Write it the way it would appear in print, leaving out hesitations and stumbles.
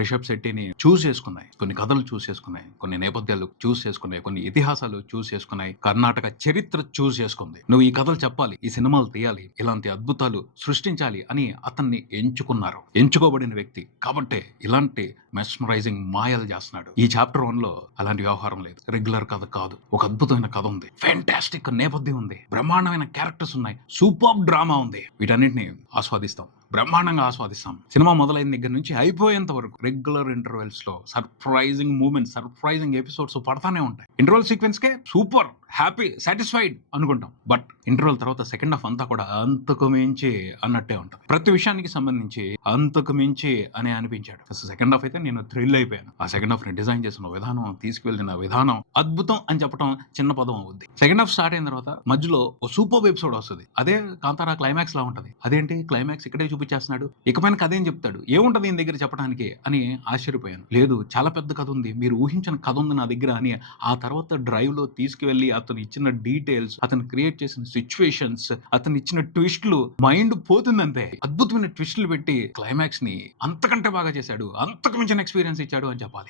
రిషబ్ శెట్టిని చూస్ చేసుకున్నాయి, కొన్ని కథలు చూస్ చేసుకున్నాయి, కొన్ని నేపథ్యాలు చూస్ చేసుకున్నాయి, కొన్ని ఇతిహాసాలు చూస్ చేసుకున్నాయి, కర్ణాటక చరిత్ర చూస్ చేసుకుంది. నువ్వు ఈ కథలు చెప్పాలి, ఈ సినిమాలు తీయాలి, ఇలాంటి అద్భుతాలు సృష్టించాలి అని అతన్ని ఎంచుకున్నారు. ఎంచుకోబడిన వ్యక్తి కాబట్టే ఇలాంటి మెస్మరైజింగ్ మాయలు చేస్తున్నాడు. ఈ చాప్టర్ 1 లో అలాంటి వ్యవహారం లేదు. రెగ్యులర్ కథ కాదు, ఒక అద్భుతమైన కథ ఉంది, ఫ్యాంటాస్టిక్ నేపథ్యం ఉంది, బ్రహ్మాండమైన క్యారెక్టర్స్ ఉన్నాయి, సూపర్ డ్రామా ఉంది. వీటన్నిటిని ఆస్వాదిస్తాం, బ్రహ్మాండంగా ఆస్వాదిస్తాం. సినిమా మొదలైన దగ్గర నుంచి అయిపోయేంత వరకు రెగ్యులర్ ఇంటర్వెల్స్ లో సర్ప్రైజింగ్ మూమెంట్స్, సర్ప్రైజింగ్ ఎపిసోడ్స్ పడతానే ఉంటాయి. ఇంటర్వెల్ సీక్వెన్స్ కే సూపర్, హ్యాపీ, సాటిస్ఫైడ్ అనుకుంటాం. బట్ ఇంటర్వెల్ తర్వాత సెకండ్ హాఫ్ అంతా కూడా అంతకు మించి అన్నట్టే ఉంటుంది. ప్రతి విషయానికి సంబంధించి అంతకు మించి అని అనిపించాడు. సెకండ్ హాఫ్ అయితే నేను థ్రిల్ అయిపోయాను. ఆ సెకండ్ హాఫ్ ని డిజైన్ చేసిన విధానం, తీసుకువెళ్ళిన విధానం అద్భుతం అని చెప్పడం చిన్న పదం అవుద్ది. సెకండ్ హాఫ్ స్టార్ట్ అయిన తర్వాత మధ్యలో ఓ సూపర్ ఎపిసోడ్ వస్తుంది. అదే కాంతారా క్లైమాక్స్ లా ఉంటది. అదేంటి క్లైమాక్స్ ఇక్కడే చూపించేస్తున్నాడు, ఇకపైన కథ ఏం చెప్తాడు, ఏముంటది ఈయన దగ్గర చెప్పడానికి అని ఆశ్చర్యపోయాను. లేదు, చాలా పెద్ద కథ ఉంది, మీరు ఊహించిన కథ ఉంది నా దగ్గర అని ఆ తర్వాత డ్రైవ్ లో తీసుకువెళ్లి అతను ఇచ్చిన డీటెయిల్స్, అతను క్రియేట్ చేసిన సిచ్యువేషన్స్, అతను ఇచ్చిన ట్విస్ట్లు, మైండ్ పోతుందంతే. అద్భుతమైన ట్విస్టులు పెట్టి క్లైమాక్స్ ని అంతకంటే బాగా చేశాడు, అంతకు మించిన ఎక్స్పీరియన్స్ ఇచ్చాడు అని చెప్పాలి.